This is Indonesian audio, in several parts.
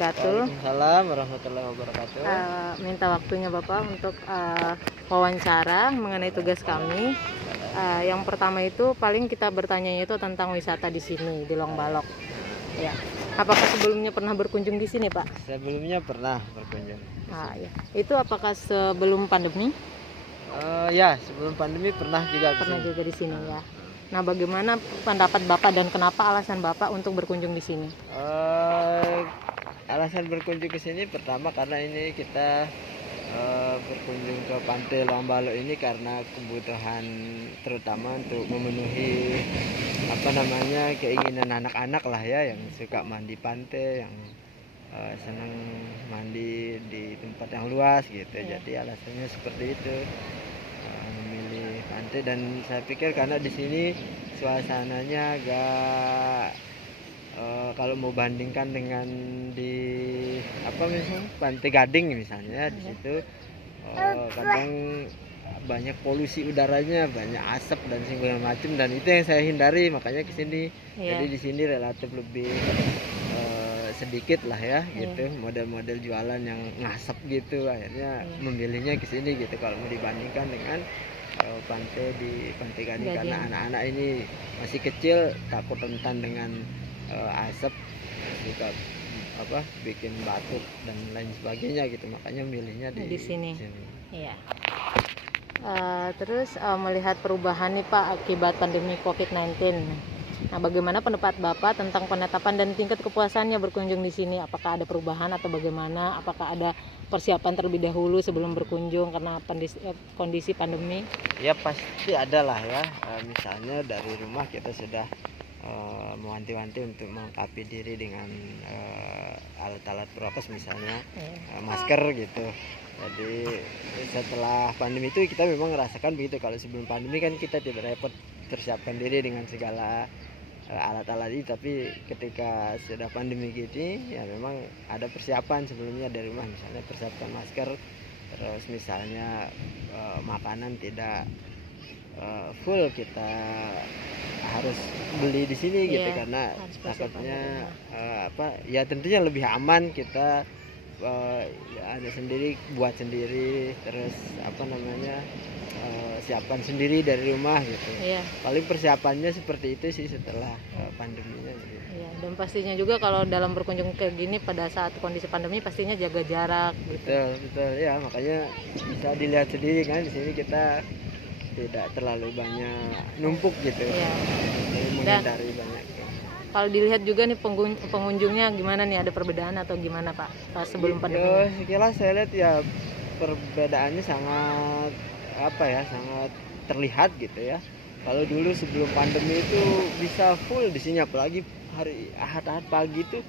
wabarakatuh. Waalaikumsalam warahmatullahi wabarakatuh. Minta waktunya Bapak untuk wawancara mengenai tugas kami. Yang pertama itu paling kita bertanya itu tentang wisata di sini di Longbalok. Ya. Apakah sebelumnya pernah berkunjung di sini, Pak? Sebelumnya pernah berkunjung. Ya. Itu apakah sebelum pandemi? Ya, sebelum pandemi pernah juga Pernah kesini. juga di sini ya. Nah, bagaimana pendapat Bapak dan kenapa alasan Bapak untuk berkunjung di sini? Alasan berkunjung ke sini pertama karena ini kita berkunjung ke Pantai Longbalok ini karena kebutuhan terutama untuk memenuhi keinginan anak-anak lah ya, yang suka mandi pantai, yang senang mandi di tempat yang luas gitu. Jadi alasannya seperti itu, memilih pantai. Dan saya pikir karena di sini suasananya agak kalau mau bandingkan dengan di misalnya Pantai Gading misalnya, di situ kadang banyak polusi udaranya, banyak asap dan segala macam, dan itu yang saya hindari, makanya kesini. Jadi di sini relatif lebih sedikit lah ya gitu, model-model jualan yang ngasap gitu, akhirnya memilihnya kesini gitu kalau mau dibandingkan dengan pantai di Pantai Gading. Karena anak-anak ini masih kecil, takut rentan dengan asap, juga bikin batuk dan lain sebagainya gitu, makanya milihnya di sini. Iya. Terus melihat perubahan nih Pak akibat pandemi COVID-19. Nah, bagaimana pendapat Bapak tentang penetapan dan tingkat kepuasannya berkunjung di sini? Apakah ada perubahan atau bagaimana? Apakah ada persiapan terlebih dahulu sebelum berkunjung karena kondisi pandemi? Ya pasti ada lah ya. Misalnya dari rumah kita sudah mewanti-wanti untuk melengkapi diri dengan alat-alat prokes, misalnya masker gitu. Jadi setelah pandemi itu kita memang merasakan begitu. Kalau sebelum pandemi kan kita tidak repot persiapkan diri dengan segala alat-alat ini, tapi ketika sudah pandemi gini ya memang ada persiapan sebelumnya dari rumah, misalnya persiapkan masker, terus misalnya makanan tidak full kita harus beli di sini gitu, karena takutnya ya tentunya lebih aman kita ada sendiri, buat sendiri, terus siapan sendiri dari rumah gitu. Paling persiapannya seperti itu sih setelah pandeminya gitu. Dan pastinya juga kalau dalam berkunjung ke gini pada saat kondisi pandemi pastinya jaga jarak gitu. Betul ya, makanya bisa dilihat sendiri kan di sini kita tidak terlalu banyak numpuk gitu. Menghindari banyak. Kalau dilihat juga nih pengunjungnya gimana nih, ada perbedaan atau gimana Pak sebelum pandemi? Sekilas saya lihat ya perbedaannya sangat sangat terlihat gitu ya. Kalau dulu sebelum pandemi itu bisa full di sini, apalagi hari Ahad pagi itu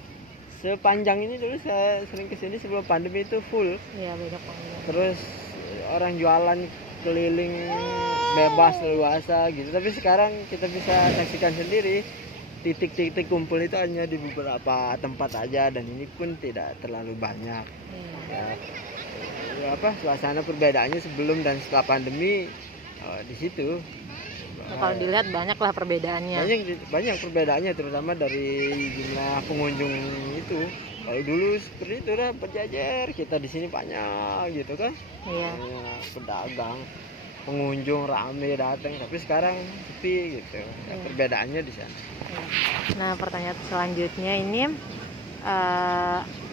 sepanjang ini. Dulu saya sering kesini sebelum pandemi itu full. Iya, banyak banget. Terus orang jualan keliling bebas leluasa gitu. Tapi sekarang kita bisa saksikan sendiri, titik-titik kumpul itu hanya di beberapa tempat aja, dan ini pun tidak terlalu banyak. Suasana perbedaannya sebelum dan setelah pandemi di situ. Kalau dilihat banyaklah perbedaannya. Banyak perbedaannya, terutama dari jumlah pengunjung itu. Kalau dulu seperti itu berjajar, kita di sini banyak gitu kan. Pedagang, pengunjung rame datang, tapi sekarang sepi gitu. Perbedaannya di sana. Nah, pertanyaan selanjutnya ini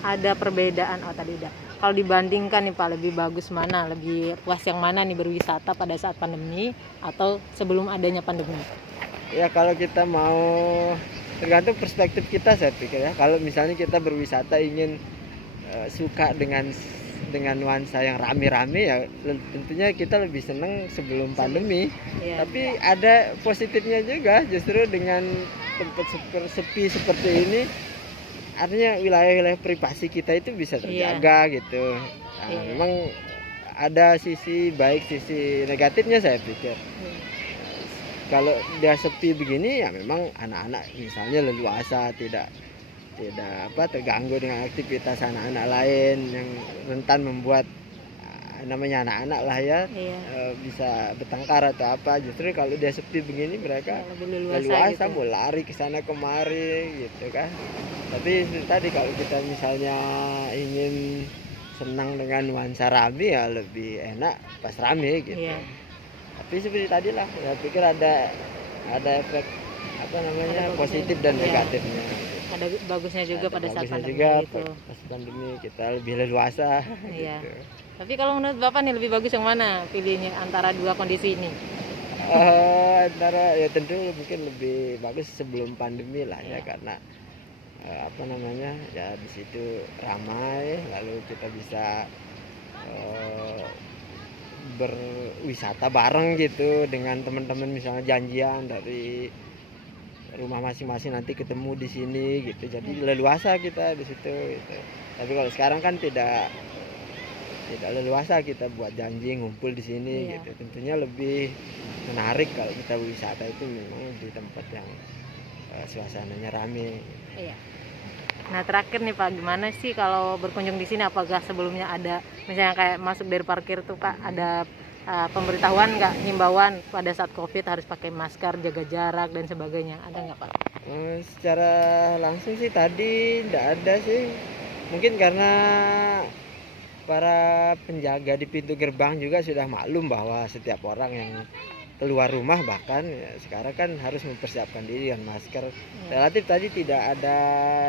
ada perbedaan tadi udah. Kalau dibandingkan nih Pak, lebih bagus mana? Lebih puas yang mana nih berwisata pada saat pandemi atau sebelum adanya pandemi? Ya kalau kita mau, tergantung perspektif kita saya pikir ya. Kalau misalnya kita berwisata ingin suka dengan nuansa yang rame-rame, ya tentunya kita lebih senang sebelum pandemi. Tapi ada positifnya juga, justru dengan tempat sepi seperti ini, artinya wilayah-wilayah privasi kita itu bisa terjaga gitu. Memang ada sisi baik, sisi negatifnya saya pikir. Kalau dia sepi begini ya memang anak-anak misalnya leluasa, tidak terganggu dengan aktivitas anak-anak lain yang rentan membuat namanya anak-anak lah ya, Iya. bisa bertengkar atau apa. Justru kalau dia sepi begini mereka Lebih leluasa leluasa gitu. mau lari ke sana kemari gitu kan. Tapi itu tadi kalau kita misalnya ingin senang dengan nuansa rame ya lebih enak pas rame gitu. Iya. Tapi seperti tadi lah, saya pikir ada efek apa namanya Ada bagusnya, positif dan iya. negatifnya. Ada bagusnya juga Ada pada saat bagusnya pandemi juga, gitu. pas pandemi kita lebih leluasa. Iya. Gitu. Tapi kalau menurut Bapak nih lebih bagus yang mana pilihnya antara dua kondisi ini? Antara ya tentu mungkin lebih bagus sebelum pandemi lah ya, Iya. karena apa namanya ya di situ ramai, lalu kita bisa eh, berwisata bareng gitu dengan teman-teman, misalnya janjian dari rumah masing-masing nanti ketemu di sini gitu, jadi leluasa kita di situ gitu. Tapi kalau sekarang kan tidak leluasa kita buat janji ngumpul di sini Iya. gitu. Tentunya lebih menarik kalau kita wisata itu memang di tempat yang suasananya rame. Iya. Nah terakhir nih Pak, gimana sih kalau berkunjung di sini? Apakah sebelumnya ada, misalnya kayak masuk dari parkir tuh Pak, ada pemberitahuan nggak, himbauan pada saat COVID harus pakai masker, jaga jarak dan sebagainya? Ada nggak Pak? Secara langsung sih tadi tidak ada sih. Mungkin karena para penjaga di pintu gerbang juga sudah maklum bahwa setiap orang yang keluar rumah bahkan ya, sekarang kan harus mempersiapkan diri dengan masker. Relatif tadi tidak ada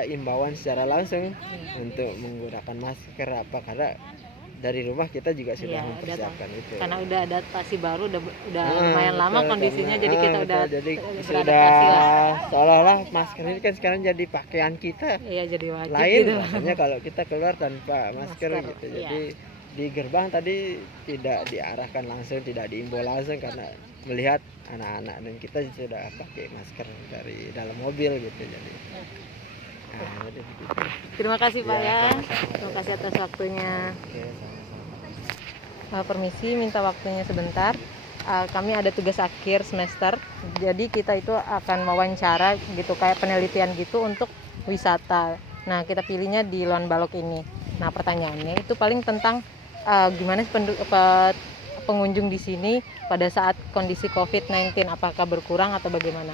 imbauan secara langsung untuk menggunakan masker apa, karena dari rumah kita juga sudah Iya, mempersiapkan itu. Karena udah adaptasi baru, udah Ah, lumayan lama betul, kondisinya, karena- jadi kita betul, udah jadi beradaptasi sudah lah. seolah-olah masker ini kan sekarang jadi pakaian kita. Iya, jadi wajib Lain gitu. rasanya kalau kita keluar tanpa masker, Masker, gitu. iya. Jadi di gerbang tadi tidak diarahkan langsung, tidak diimbau langsung karena melihat anak-anak dan kita sudah pakai masker dari dalam mobil gitu. Jadi jadi begitu. Terima kasih Pak Ya, ya. sama-sama. Terima kasih atas waktunya. Oke, sama-sama. Permisi, minta waktunya sebentar. Kami ada tugas akhir semester, jadi kita itu akan wawancara gitu, kayak penelitian gitu untuk wisata. Nah, kita pilihnya di Lawn Balok ini. Nah, pertanyaannya itu paling tentang gimana sih pengunjung di sini pada saat kondisi COVID-19, apakah berkurang atau bagaimana?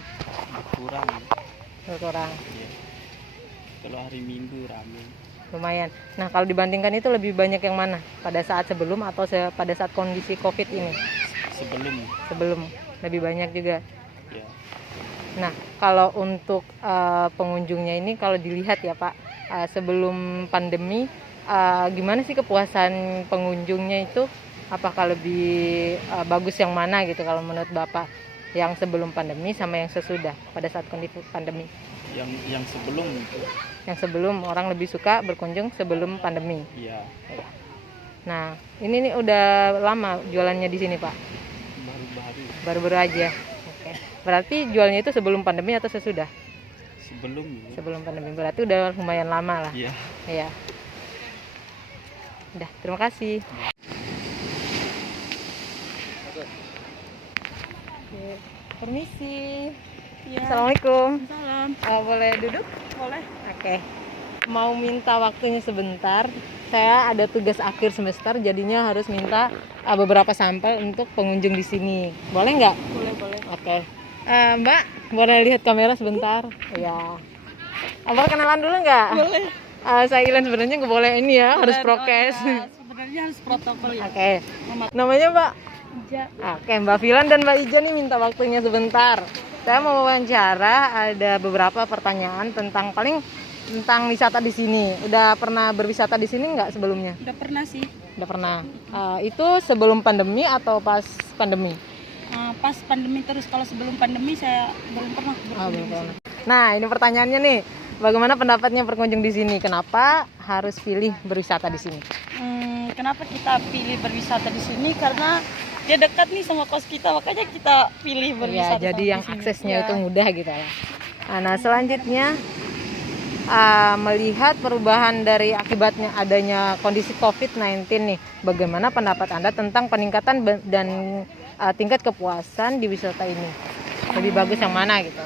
Berkurang Berkurang, ya. Kalau hari Minggu ramai. lumayan. Nah, kalau dibandingkan itu lebih banyak yang mana? Pada saat sebelum atau pada saat kondisi COVID ini? Sebelum, lebih banyak juga. Ya. Nah, kalau untuk pengunjungnya ini, kalau dilihat ya Pak, sebelum pandemi, gimana sih kepuasan pengunjungnya itu? Apakah lebih bagus yang mana gitu kalau menurut Bapak? Yang sebelum pandemi sama yang sesudah pada saat kondisi pandemi? Yang sebelum itu. Yang sebelum, orang lebih suka berkunjung sebelum pandemi. Ya, Nah, ini nih udah lama jualannya di sini Pak? baru-baru Baru-baru aja. Oke. Berarti jualnya itu sebelum pandemi atau sesudah? sebelum ya. Sebelum pandemi, berarti udah lumayan lama lah. Iya. Iya. Udah, terima kasih. Oke, permisi. Ya, Assalamualaikum. salam. Boleh duduk? Boleh. Oke. Mau minta waktunya sebentar. Saya ada tugas akhir semester, jadinya harus minta beberapa sampel untuk pengunjung di sini. Boleh nggak? Boleh. Oke. Mbak, boleh lihat kamera sebentar? Ya. Boleh kenalan dulu nggak? Boleh. Saya Ilan, sebenarnya nggak boleh ini ya, harus prokes. Ya, sebenarnya harus protokol ya. Oke. Mama Namanya Mbak? Ija. Oke, Mbak Filan dan Mbak Ija nih minta waktunya sebentar. Saya mau wawancara, ada beberapa pertanyaan tentang wisata di sini. Udah pernah berwisata di sini nggak sebelumnya? Udah pernah sih. Udah pernah. Itu sebelum pandemi atau pas pandemi? Pas pandemi terus. Kalau sebelum pandemi saya belum pernah Belum berkunjung di pernah. sini. Nah, ini pertanyaannya nih. Bagaimana pendapatnya berkunjung di sini? Kenapa harus pilih berwisata di sini? Kenapa kita pilih berwisata di sini? Karena dia dekat nih sama kos kita, makanya kita pilih berwisata. Ya, jadi sama yang di sini. aksesnya Ya. itu mudah gitu ya. Nah, selanjutnya melihat perubahan dari akibatnya adanya kondisi COVID-19 nih, bagaimana pendapat Anda tentang peningkatan dan tingkat kepuasan di wisata ini? Lebih bagus yang mana gitu?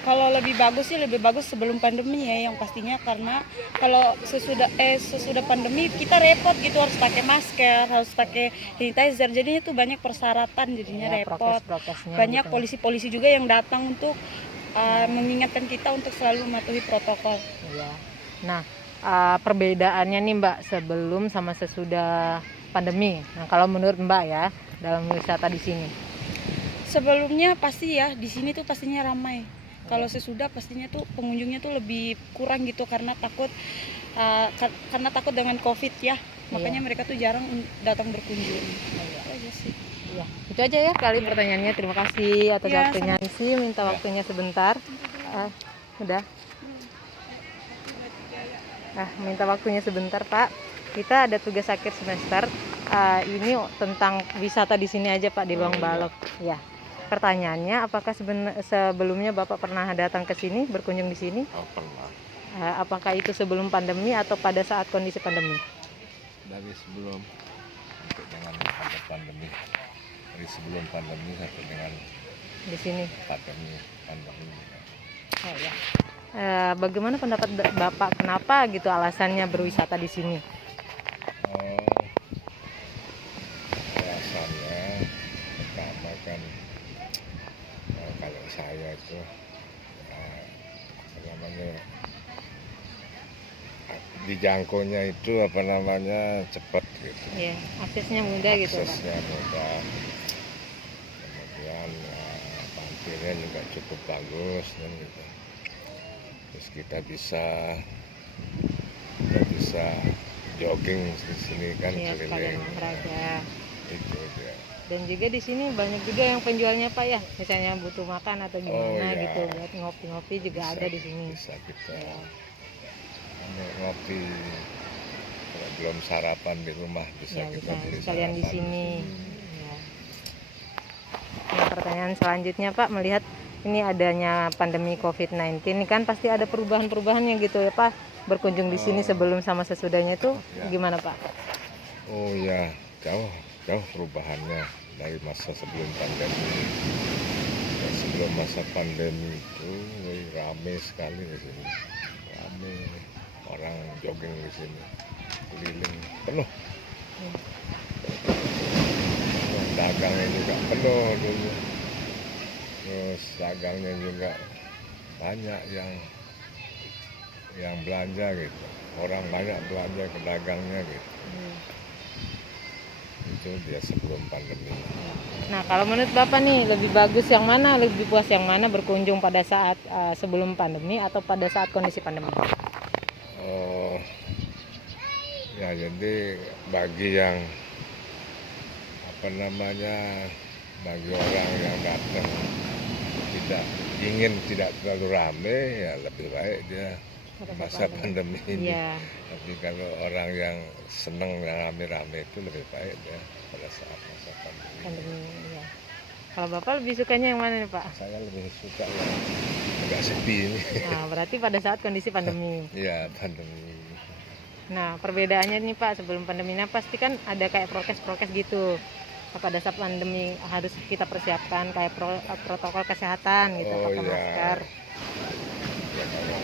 Kalau lebih bagus sih lebih bagus sebelum pandemi ya yang pastinya, karena kalau sesudah pandemi kita repot gitu, harus pakai masker, harus pakai sanitizer, jadinya tuh banyak persyaratan, jadinya Ya, repot. prokes-prokesnya Banyak gitu. polisi-polisi juga yang datang untuk mengingatkan kita untuk selalu mematuhi protokol. Iya. Nah, perbedaannya nih Mbak sebelum sama sesudah pandemi. Nah, kalau menurut Mbak ya dalam wisata di sini. Sebelumnya pasti ya di sini tuh pastinya ramai. Kalau sesudah pastinya tuh pengunjungnya tuh lebih kurang gitu, karena takut dengan COVID ya. Makanya mereka tuh jarang datang berkunjung. Itu aja sih. Iya, itu aja ya kali pertanyaannya. Terima kasih atas Ya, waktunya sih, minta waktunya sebentar. Udah. Minta waktunya sebentar Pak. Kita ada tugas akhir semester. Ini tentang wisata di sini aja Pak, di Lawang Balok. Ya. Pertanyaannya, apakah sebelumnya Bapak pernah datang ke sini, berkunjung di sini? Oh, pernah. Apakah itu sebelum pandemi atau pada saat kondisi pandemi? Dari sebelum sampai dengan ada pandemi. Dari sebelum pandemi sampai dengan Di sini. pandemi. Oh, ya. Bagaimana pendapat Bapak, kenapa gitu alasannya berwisata di sini? Oh, alasannya pertama kan kalau saya itu apa namanya dijangkaunya itu apa namanya cepat gitu. Ya, aksesnya mudah gitu Pak. Aksesnya mudah, kemudian tampilnya juga cukup bagus dan gitu. Terus kita bisa jogging di sini kan Iya, sekalian keliling. olahraga. Itu dia. Dan juga di sini banyak juga yang penjualnya Pak ya, misalnya butuh makan atau gimana iya. gitu, buat ngopi-ngopi juga ada di sini. Bisa kita Ya. ngopi, kalau belum sarapan di rumah bisa Ya, kita bisa beli sekalian di sarapan. sini. Ya. Nah, pertanyaan selanjutnya Pak, melihat ini adanya pandemi COVID-19 ini kan pasti ada perubahan-perubahannya gitu ya Pak. Berkunjung di sini sebelum sama sesudahnya itu Ya. gimana Pak? Oh ya, jauh perubahannya dari masa sebelum pandemi. Dan sebelum masa pandemi itu ramai sekali di sini. Ramai orang jogging di sini, keliling penuh. Dagangnya juga penuh dulu. Terus dagangnya juga banyak yang belanja gitu. Orang banyak belanja ke dagangnya gitu. Itu dia sebelum pandemi. Nah, kalau menurut Bapak nih lebih bagus yang mana, lebih puas yang mana, berkunjung pada saat sebelum pandemi atau pada saat kondisi pandemi? Oh, ya jadi bagi yang apa namanya, bagi orang yang datang tidak terlalu rame, ya lebih baik dia Pada masa saat pandemi ini. Iya. Tapi kalau orang yang senang yang rame-rame itu lebih baik ya pada saat masa pandemi. Pandemi, ya. Kalau Bapak lebih sukanya yang mana nih Pak? Saya lebih suka yang agak sepi ini. Nah, berarti pada saat kondisi pandemi. Iya, pandemi. Nah, perbedaannya nih Pak, sebelum pandemi pasti kan ada kayak prokes-prokes gitu. Pada saat pandemi harus kita persiapkan kayak protokol kesehatan gitu, pakai masker. Ya, kalau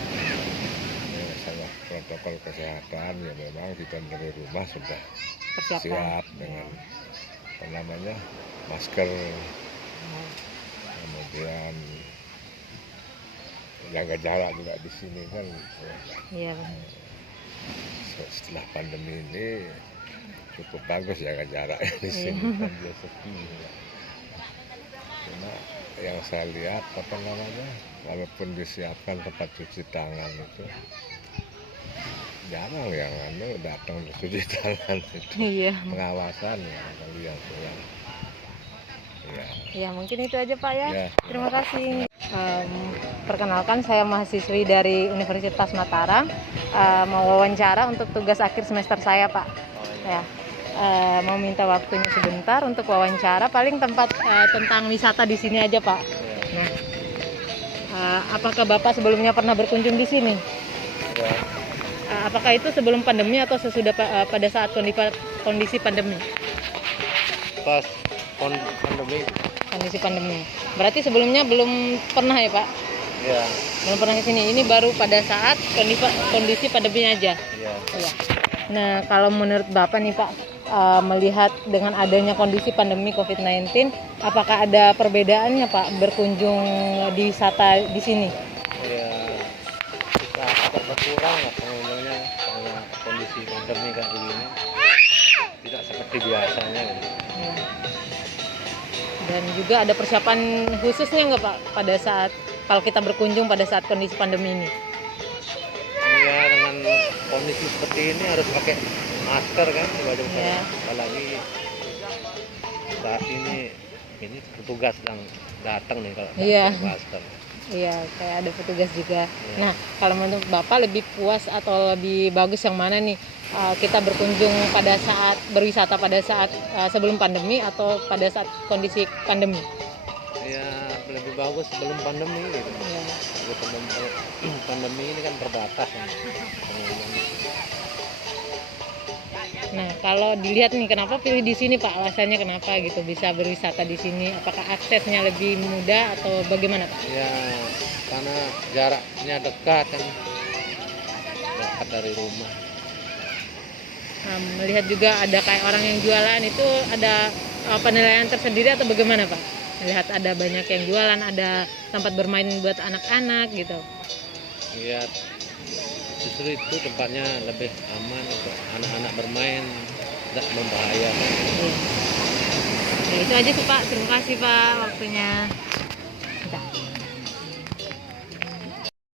masalah protokol kesehatan ya memang kita dari rumah sudah Persiapkan. siap dengan apa namanya, masker, kemudian jaga jarak juga di sini kan. Iya. Setelah pandemi ini cukup bagus jaga jarak di sini kan dia sepi. Cuma yang saya lihat apa namanya, walaupun disiapkan tempat cuci tangan itu jarang yang datang cuci tangan itu. Iya. Pengawasan ya kali yang kurang. Ya. Ya, mungkin itu aja Pak ya. Ya. Terima kasih. Perkenalkan, saya mahasiswi dari Universitas Mataram. Mau wawancara untuk tugas akhir semester saya Pak. Ya. Mau minta waktunya sebentar untuk wawancara, paling tentang wisata di sini aja Pak. Nah, apakah Bapak sebelumnya pernah berkunjung di sini? Ya. Apakah itu sebelum pandemi atau sesudah pada saat kondisi pandemi? Pas pandemi. Kondisi pandemi. Berarti sebelumnya belum pernah ya Pak? Ya, Belum pernah ke sini. Ini baru pada saat kondisi pandemi aja. ya. Iya. Nah, kalau menurut Bapak nih Pak, melihat dengan adanya kondisi pandemi COVID-19, apakah ada perbedaannya Pak berkunjung di wisata di sini? Ya, kita agak berkurang lah pengunjungnya karena kondisi pandemi kayak begini. Tidak seperti biasanya. Gitu. Ya. Dan juga ada persiapan khususnya nggak Pak pada saat kalau kita berkunjung pada saat kondisi pandemi ini? Ya, dengan kondisi seperti ini harus pakai masker kan, wajib Ya. apalagi saat ini petugas sedang datang nih kalau nggak Iya. pakai masker. Iya, kayak ada petugas juga. Iya. Nah, kalau menurut Bapak lebih puas atau lebih bagus yang mana nih? Kita berkunjung pada saat berwisata pada saat sebelum pandemi atau pada saat kondisi pandemi? Ya, lebih bagus sebelum pandemi gitu. Ya. Sebelum pandemi ini kan terbatas kan pengunjungnya. Nah, kalau dilihat nih, kenapa pilih di sini Pak? Alasannya kenapa gitu bisa berwisata di sini? Apakah aksesnya lebih mudah atau bagaimana Pak? Ya, karena jaraknya dekat kan, dekat dari rumah. Nah, melihat juga ada kayak orang yang jualan itu ada penilaian tersendiri atau bagaimana Pak? Melihat ada banyak yang jualan, ada tempat bermain buat anak-anak gitu. Ya, justru itu tempatnya lebih aman untuk anak-anak bermain, tidak membahayakan. Iya. Ya, itu aja sih Pak. Terima kasih Pak waktunya.